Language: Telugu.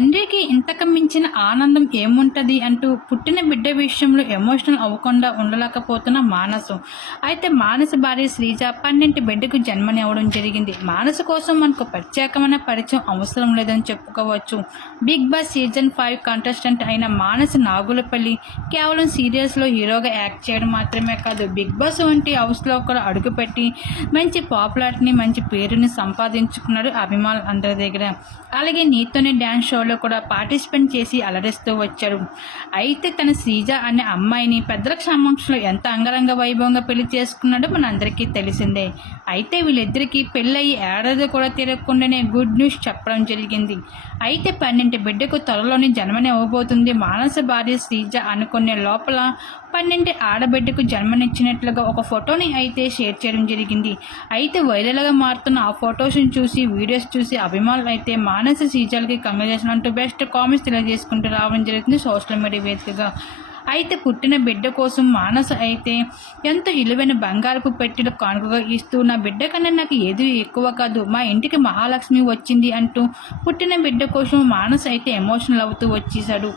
తండ్రికి ఇంతకు మించిన ఆనందం ఏముంటుంది అంటూ పుట్టిన బిడ్డ విషయంలో ఎమోషనల్ అవ్వకుండా ఉండలేకపోతున్న మానసు. అయితే మానస భార్య శ్రీజ పన్నెంటి బిడ్డకు జన్మనివ్వడం జరిగింది. మానస కోసం మనకు ప్రత్యేకమైన పరిచయం అవసరం లేదని చెప్పుకోవచ్చు. Big Boss season five contestant అయిన మానస నాగులపల్లి కేవలం సీరియల్స్లో హీరోగా యాక్ట్ చేయడం మాత్రమే కాదు బిగ్ బాస్ వంటి హౌస్లో కూడా అడుగుపెట్టి మంచి పాపులారిటీని మంచి పేరుని సంపాదించుకున్నాడు అభిమానులు అందరి దగ్గర. అలాగే నీతోనే డ్యాన్స్ షోలో కూడా పార్టిసిపేట్ చేసి అలరిస్తూ వచ్చాడు. అయితే తన శ్రీజ అనే అమ్మాయిని పెద్దల సమక్షంలో ఎంత అంగరంగ వైభవంగా పెళ్ళి చేసుకున్నాడో మన అందరికీ తెలిసిందే. అయితే వీళ్ళిద్దరికీ పెళ్ళయి ఏడాది కూడా తిరగకుండానే గుడ్ న్యూస్ చెప్పడం జరిగింది. అయితే పన్నెండు బిడ్డకు త్వరలోనే జన్మని ఇవ్వబోతుంది మానస భార్య శ్రీజ అనుకునే లోపల పన్నెండు ఆడబిడ్డకు జన్మనిచ్చినట్లుగా ఒక ఫోటోని అయితే షేర్ చేయడం జరిగింది. అయితే వైరల్గా మారుతున్న ఆ ఫొటోస్ని చూసి వీడియోస్ చూసి అభిమానులు అయితే మానస శ్రీజాలకి కంగ్రాచులేషన్ అంటూ బెస్ట్ కామెంట్స్ తెలియజేసుకుంటూ రావడం జరుగుతుంది సోషల్ మీడియా వేదికగా. అయితే పుట్టిన బిడ్డ కోసం మానస అయితే ఎంతో విలువైన బంగారపు పెట్టెలు కానుకగా ఇస్తూ నా బిడ్డ కన్నా నాకు ఏది ఎక్కువ కాదు మా ఇంటికి మహాలక్ష్మి వచ్చింది అంటూ పుట్టిన బిడ్డ కోసం మానస అయితే ఎమోషనల్ అవుతూ వచ్చేసాడు